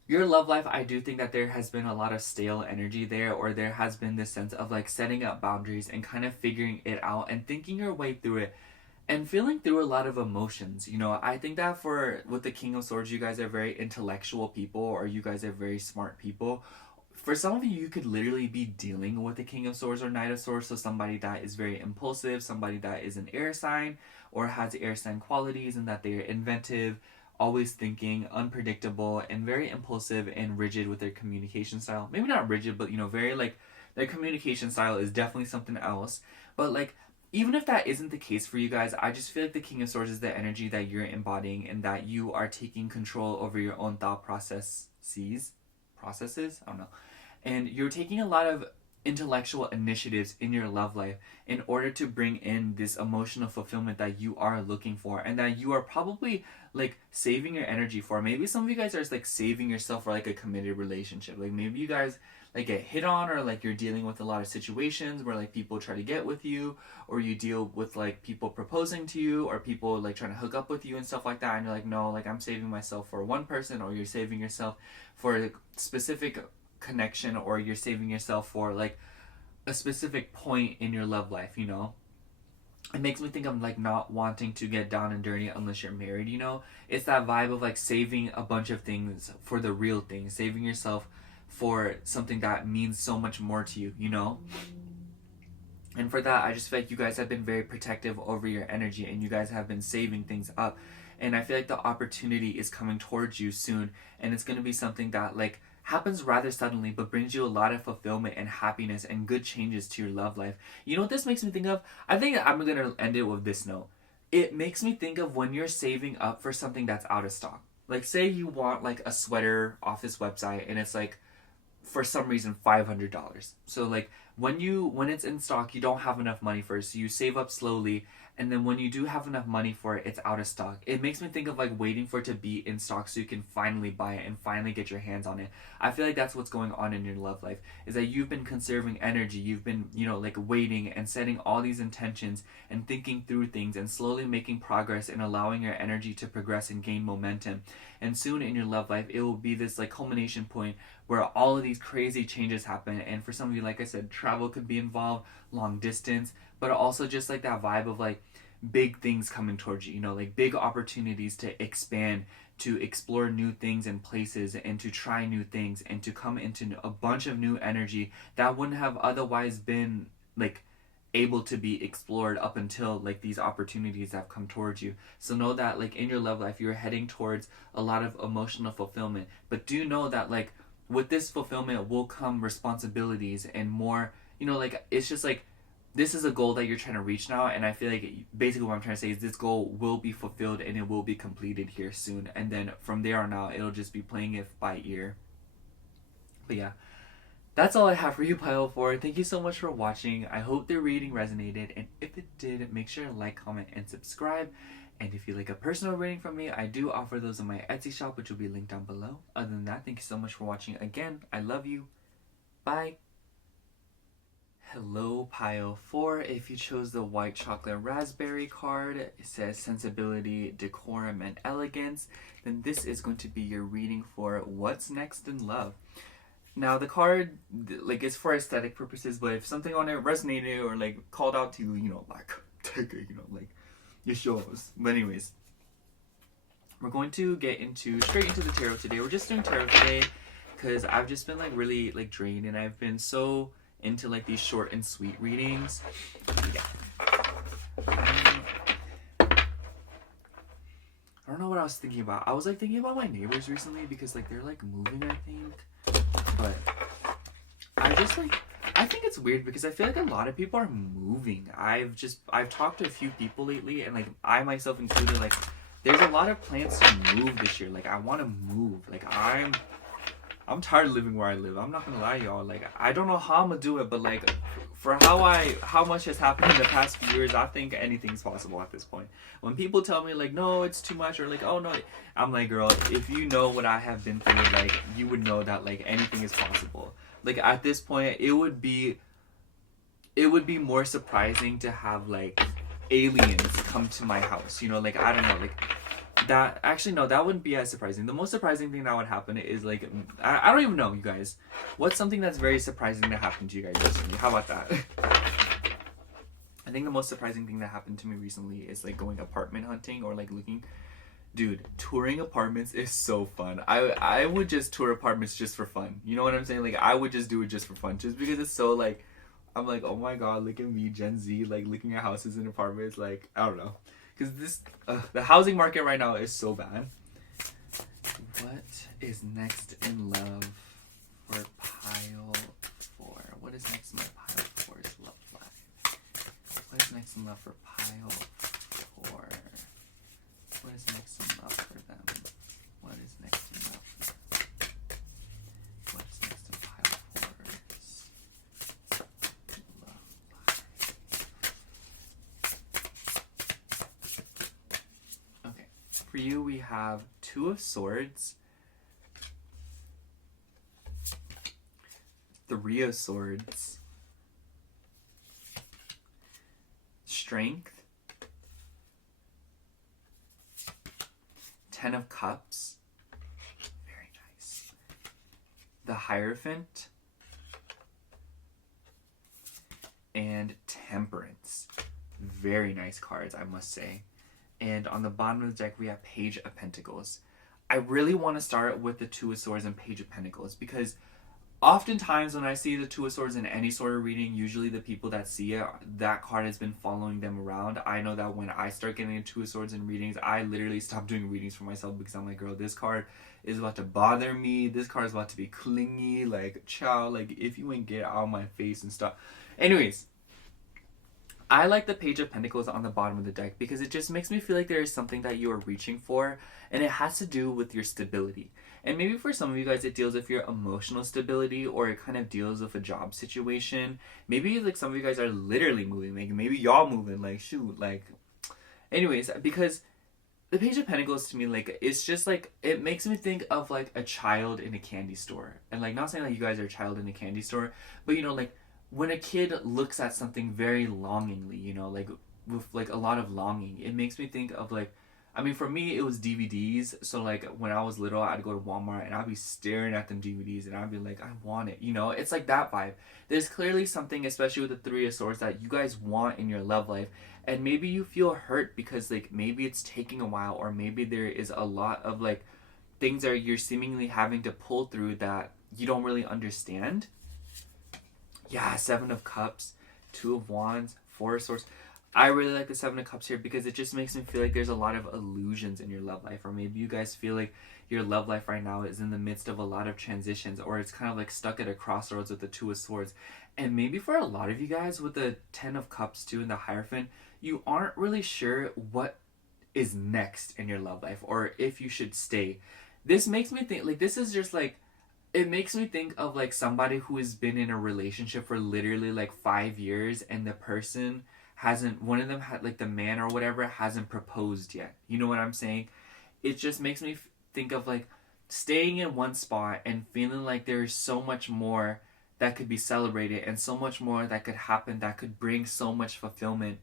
your love life, I do think that there has been a lot of stale energy there, or there has been this sense of, like, setting up boundaries and kind of figuring it out and thinking your way through it and feeling through a lot of emotions. You know, I think that with the King of Swords, you guys are very intellectual people, or you guys are very smart people. For some of you, you could literally be dealing with the King of Swords or Knight of Swords, so somebody that is very impulsive, somebody that is an air sign or has air sign qualities, and that they are inventive, always thinking, unpredictable, and very impulsive and rigid with their communication style. Maybe not rigid, but, you know, very, like, their communication style is definitely something else. But, like, even if that isn't the case for you guys, I just feel like the King of Swords is the energy that you're embodying, and that you are taking control over your own thought processes. I don't know. And you're taking a lot of intellectual initiatives in your love life in order to bring in this emotional fulfillment that you are looking for, and that you are probably like saving your energy for. Maybe some of you guys are like saving yourself for like a committed relationship. Like maybe you guys like get hit on, or like you're dealing with a lot of situations where like people try to get with you, or you deal with like people proposing to you, or people like trying to hook up with you and stuff like that, and you're like, no, like I'm saving myself for one person, or you're saving yourself for a specific connection, or you're saving yourself for like a specific point in your love life, you know. It makes me think of like not wanting to get down and dirty unless you're married, you know. It's that vibe of like saving a bunch of things for the real thing, saving yourself for something that means so much more to you, you know. And for that, I just feel like you guys have been very protective over your energy, and you guys have been saving things up, and I feel like the opportunity is coming towards you soon, and it's going to be something that like happens rather suddenly, but brings you a lot of fulfillment and happiness and good changes to your love life. You know what this makes me think of? I think I'm going to end it with this note. It makes me think of when you're saving up for something that's out of stock. Like say you want like a sweater off this website, and it's like for some reason $500. So like when it's in stock, you don't have enough money for it, so you save up slowly, and then when you do have enough money for it, it's out of stock. It makes me think of like waiting for it to be in stock so you can finally buy it and finally get your hands on it. I feel like that's what's going on in your love life, is that you've been conserving energy, you've been, you know, like waiting and setting all these intentions and thinking through things and slowly making progress and allowing your energy to progress and gain momentum. And soon in your love life, it will be this like culmination point where all of these crazy changes happen. And for some of you, like I said, travel could be involved, long distance, but also just like that vibe of like big things coming towards you, you know, like big opportunities to expand, to explore new things and places, and to try new things, and to come into a bunch of new energy that wouldn't have otherwise been like able to be explored up until like these opportunities have come towards you. So know that like in your love life, you're heading towards a lot of emotional fulfillment, but do know that like with this fulfillment will come responsibilities and more, you know, like it's just like this is a goal that you're trying to reach now, and I feel like basically what I'm trying to say is this goal will be fulfilled and it will be completed here soon, and then from there on out it'll just be playing it by ear. But yeah, that's all I have for you, Pile 4. Thank you so much for watching. I hope the reading resonated, and if it did, make sure to like, comment, and subscribe. And if you like a personal reading from me, I do offer those on my Etsy shop, which will be linked down below. Other than that, thank you so much for watching. Again, I love you. Bye. Hello, Pile 4. If you chose the white chocolate raspberry card, it says sensibility, decorum, and elegance, then this is going to be your reading for what's next in love. Now the card, like, is for aesthetic purposes, but if something on it resonated or like called out to you, you know, like, take it, you know, like, it shows. But anyways, we're going to get straight into the tarot today. We're just doing tarot today because I've just been like really like drained, and I've been so into like these short and sweet readings. Yeah. I don't know what I was thinking about. I was like thinking about my neighbors recently because like they're like moving, I think. But I think it's weird because I feel like a lot of people are moving. I've talked to a few people lately, and like I myself included, like there's a lot of plans to move this year. Like I want to move. Like I'm tired of living where I live. I'm not gonna lie, y'all. Like I don't know how I'm gonna do it, but like for how much has happened in the past few years, I think anything's possible at this point. When people tell me like no, it's too much, or like oh no, I'm like, girl, if you know what I have been through, like you would know that like anything is possible. Like at this point, it would be more surprising to have like aliens come to my house. You know, like I don't know, like. That actually no, that wouldn't be as surprising. The most surprising thing that would happen is like I don't even know, you guys. What's something that's very surprising that happened to you guys recently? How about that? I think the most surprising thing that happened to me recently is like going apartment hunting or like looking. Dude, touring apartments is so fun. I would just tour apartments just for fun. You know what I'm saying? Like I would just do it just for fun, just because it's so like I'm like, oh my god, look at me, Gen Z, like looking at houses and apartments. Like I don't know. Because the housing market right now is so bad. What is next in love for Pile 4? What is next in my Pile 4's love life? What is next in love for Pile 4? What is next in love for them? What is next in love for them? What is next in Pile 4's? for you, we have Two of Swords, Three of Swords, Strength, Ten of Cups, very nice, the Hierophant, and Temperance. Very nice cards, I must say. And on the bottom of the deck, we have Page of Pentacles. I really want to start with the Two of Swords and Page of Pentacles, because oftentimes when I see the Two of Swords in any sort of reading, usually the people that see it, that card has been following them around. I know that when I start getting Two of Swords in readings, I literally stop doing readings for myself, because I'm like, girl, this card is about to bother me. This card is about to be clingy. Like, child, like, if you ain't get out of my face and stuff. Anyways, I like the Page of Pentacles on the bottom of the deck because it just makes me feel like there is something that you are reaching for, and it has to do with your stability. And maybe for some of you guys it deals with your emotional stability, or it kind of deals with a job situation. Maybe like some of you guys are literally moving, like maybe y'all moving, like shoot, like anyways, because the Page of Pentacles to me, like, it's just like, it makes me think of like a child in a candy store. And like, not saying that you guys are a child in a candy store, but you know, like when a kid looks at something very longingly, you know, like with like a lot of longing, it makes me think of like, I mean, for me, it was DVDs. So like when I was little, I'd go to Walmart and I'd be staring at them DVDs and I'd be like, I want it, you know, it's like that vibe. There's clearly something, especially with the Three of Swords, that you guys want in your love life. And maybe you feel hurt because like maybe it's taking a while, or maybe there is a lot of like things that you're seemingly having to pull through that you don't really understand. Yeah, Seven of Cups, Two of Wands, Four of Swords. I really like the Seven of Cups here because it just makes me feel like there's a lot of illusions in your love life. Or maybe you guys feel like your love life right now is in the midst of a lot of transitions, or it's kind of like stuck at a crossroads with the Two of Swords. And maybe for a lot of you guys with the Ten of Cups too and the Hierophant, you aren't really sure what is next in your love life, or if you should stay. This makes me think, like, this is just like, it makes me think of like somebody who has been in a relationship for literally like 5 years, and the person hasn't, one of them had, like the man or whatever, hasn't proposed yet. You know what I'm saying? It just makes me think of like staying in one spot and feeling like there's so much more that could be celebrated, and so much more that could happen, that could bring so much fulfillment,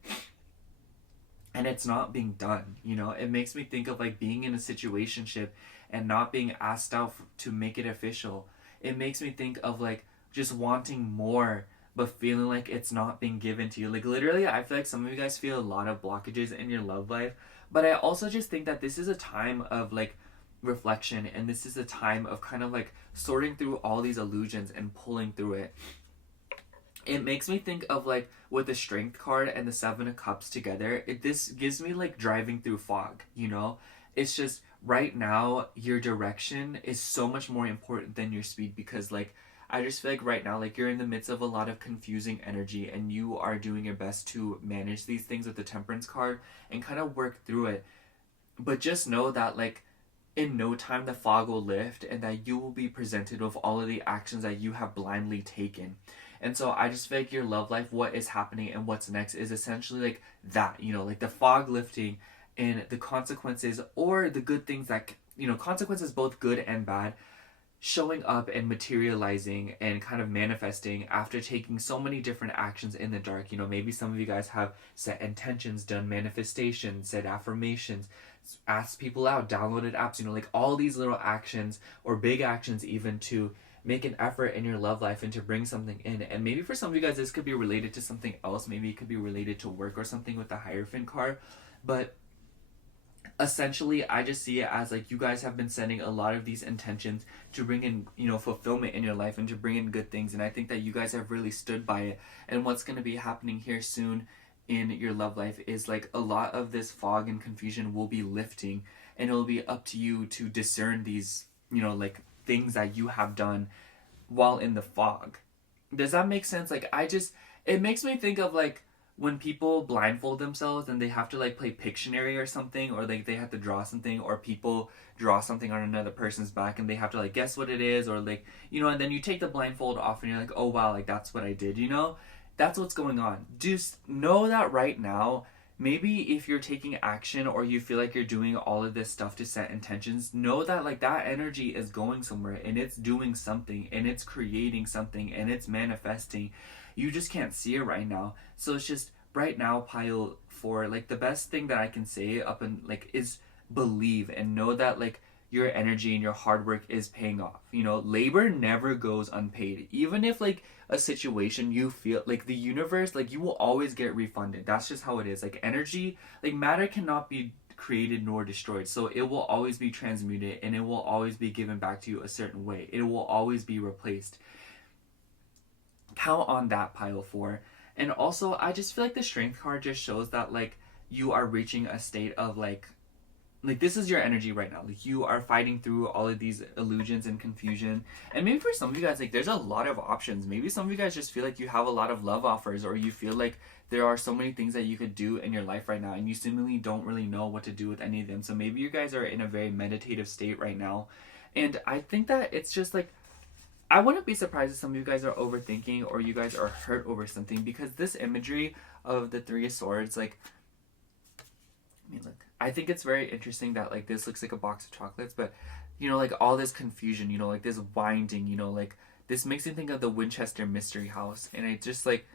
and it's not being done. You know, it makes me think of like being in a situationship and not being asked out to make it official. It makes me think of like just wanting more, but feeling like it's not being given to you. Like literally, I feel like some of you guys feel a lot of blockages in your love life, but I also just think that this is a time of like reflection, and this is a time of kind of like sorting through all these illusions and pulling through it. It makes me think of like with the Strength card and the Seven of Cups together, this gives me like driving through fog, you know? It's just right now your direction is so much more important than your speed, because like I just feel like right now, like you're in the midst of a lot of confusing energy, and you are doing your best to manage these things with the Temperance card and kind of work through it. But just know that like in no time the fog will lift, and that you will be presented with all of the actions that you have blindly taken. And so I just feel like your love life, what is happening and what's next, is essentially like that, you know, like the fog lifting, and the consequences, or the good things that, you know, consequences both good and bad, showing up and materializing and kind of manifesting after taking so many different actions in the dark. You know, maybe some of you guys have set intentions, done manifestations, said affirmations, asked people out, downloaded apps, you know, like all these little actions, or big actions even, to make an effort in your love life and to bring something in. And maybe for some of you guys this could be related to something else. Maybe it could be related to work or something with the Hierophant card. But essentially, I just see it as like you guys have been setting a lot of these intentions to bring in, you know, fulfillment in your life and to bring in good things. And I think that you guys have really stood by it. And what's going to be happening here soon in your love life is like a lot of this fog and confusion will be lifting, and it'll be up to you to discern these, you know, like things that you have done while in the fog. Does that make sense? Like it makes me think of like when people blindfold themselves and they have to like play Pictionary or something, or like they have to draw something, or people draw something on another person's back and they have to like guess what it is, or like, you know, and then you take the blindfold off and you're like, oh wow, like that's what I did, you know? That's what's going on. Just know that right now maybe if you're taking action or you feel like you're doing all of this stuff to set intentions, know that like that energy is going somewhere and it's doing something and it's creating something and it's manifesting. You just can't see it right now. So it's just right now, pile 4, like the best thing that I can say up and like is believe and know that like your energy and your hard work is paying off. You know, labor never goes unpaid. Even if like a situation you feel like the universe, like you will always get refunded. That's just how it is. Like energy, like matter cannot be created nor destroyed. So it will always be transmuted and it will always be given back to you a certain way. It will always be replaced. Count on that, pile 4. And also, I just feel like the strength card just shows that like you are reaching a state of like this is your energy right now. Like you are fighting through all of these illusions and confusion. And maybe for some of you guys, like there's a lot of options. Maybe some of you guys just feel like you have a lot of love offers, or you feel like there are so many things that you could do in your life right now and you seemingly don't really know what to do with any of them. So maybe you guys are in a very meditative state right now. And I think that it's just like, I wouldn't be surprised if some of you guys are overthinking or you guys are hurt over something, because this imagery of the 3 of Swords, like, I mean, look, I think it's very interesting that like this looks like a box of chocolates, but you know, like all this confusion, you know, like this winding, you know, like this makes me think of the Winchester Mystery House. And I just like,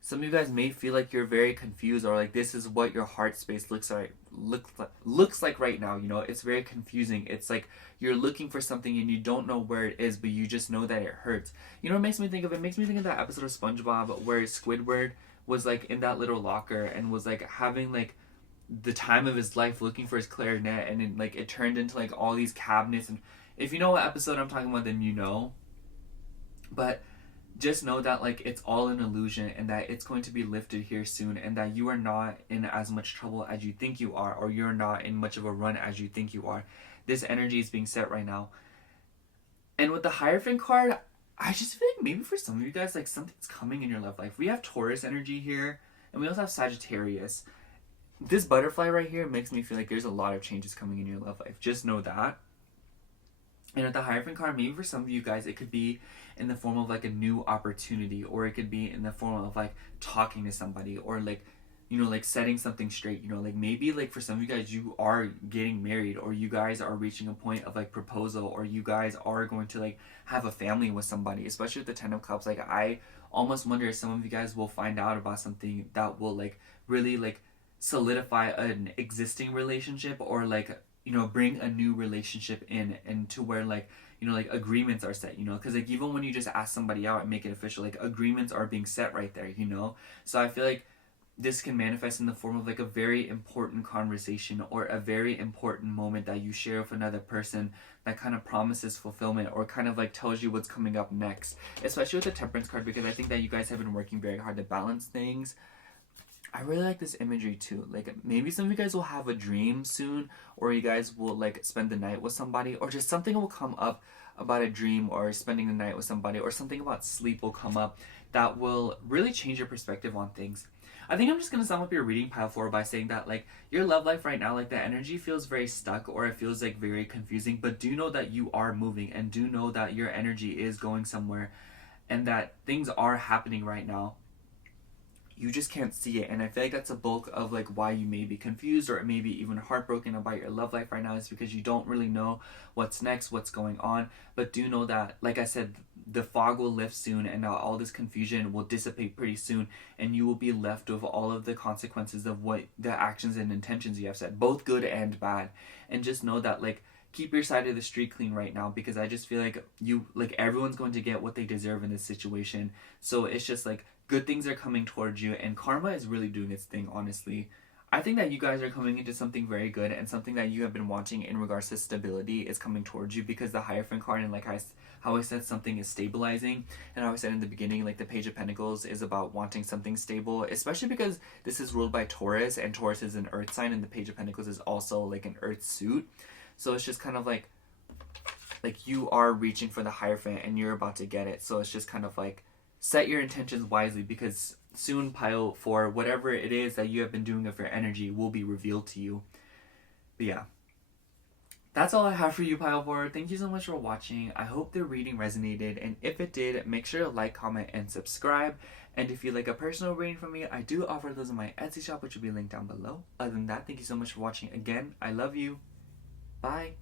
some of you guys may feel like you're very confused, or like this is what your heart space looks like right now. You know, it's very confusing. It's like you're looking for something and you don't know where it is, but you just know that it hurts. You know what it makes me think of? It makes me think of that episode of SpongeBob where Squidward was like in that little locker and was like having like the time of his life looking for his clarinet, and then like it turned into like all these cabinets. And if you know what episode I'm talking about, then you know. But just know that like it's all an illusion and that it's going to be lifted here soon, and that you are not in as much trouble as you think you are, or you're not in much of a run as you think you are. This energy is being set right now. And with the Hierophant card, I just feel like maybe for some of you guys, like something's coming in your love life. We have Taurus energy here, and we also have Sagittarius. This butterfly right here makes me feel like there's a lot of changes coming in your love life. Just know that. And with the Hierophant card, maybe for some of you guys, it could be in the form of like a new opportunity, or it could be in the form of like talking to somebody, or like, you know, like setting something straight. You know, like maybe like for some of you guys, you are getting married, or you guys are reaching a point of like proposal, or you guys are going to like have a family with somebody. Especially with the 10 of Cups, like I almost wonder if some of you guys will find out about something that will like really like solidify an existing relationship, or like, you know, bring a new relationship in, and to where like, you know, like agreements are set, you know, because like even when you just ask somebody out and make it official, like agreements are being set right there, you know. So I feel like this can manifest in the form of like a very important conversation, or a very important moment that you share with another person that kind of promises fulfillment, or kind of like tells you what's coming up next. Especially with the Temperance card, because I think that you guys have been working very hard to balance things. I really like this imagery too. Like maybe some of you guys will have a dream soon, or you guys will like spend the night with somebody, or just something will come up about a dream or spending the night with somebody, or something about sleep will come up that will really change your perspective on things. I think I'm just going to sum up your reading, pile 4, by saying that like your love life right now, like the energy feels very stuck, or it feels like very confusing, but do know that you are moving, and do know that your energy is going somewhere, and that things are happening right now. You just can't see it. And I feel like that's a bulk of like why you may be confused, or maybe even heartbroken about your love life right now, is because you don't really know what's next, what's going on. But do know that, like I said, the fog will lift soon, and all this confusion will dissipate pretty soon, and you will be left with all of the consequences of what the actions and intentions you have set, both good and bad. And just know that like keep your side of the street clean right now, because I just feel like everyone's going to get what they deserve in this situation. So it's just like good things are coming towards you, and karma is really doing its thing, honestly. I think that you guys are coming into something very good, and something that you have been wanting in regards to stability is coming towards you, because the Hierophant card, and like how I said something is stabilizing, and how I said in the beginning, like the Page of Pentacles is about wanting something stable, especially because this is ruled by Taurus, and Taurus is an earth sign, and the Page of Pentacles is also like an earth suit. So it's just kind of like you are reaching for the Hierophant and you're about to get it. So it's just kind of like set your intentions wisely, because soon, pile 4, whatever it is that you have been doing with your energy will be revealed to you. But yeah, that's all I have for you, Pile 4. Thank you so much for watching. I hope the reading resonated, and if it did, make sure to like, comment, and subscribe. And if you'd like a personal reading from me, I do offer those in my Etsy shop, which will be linked down below. Other than that, thank you so much for watching again. I love you. Bye.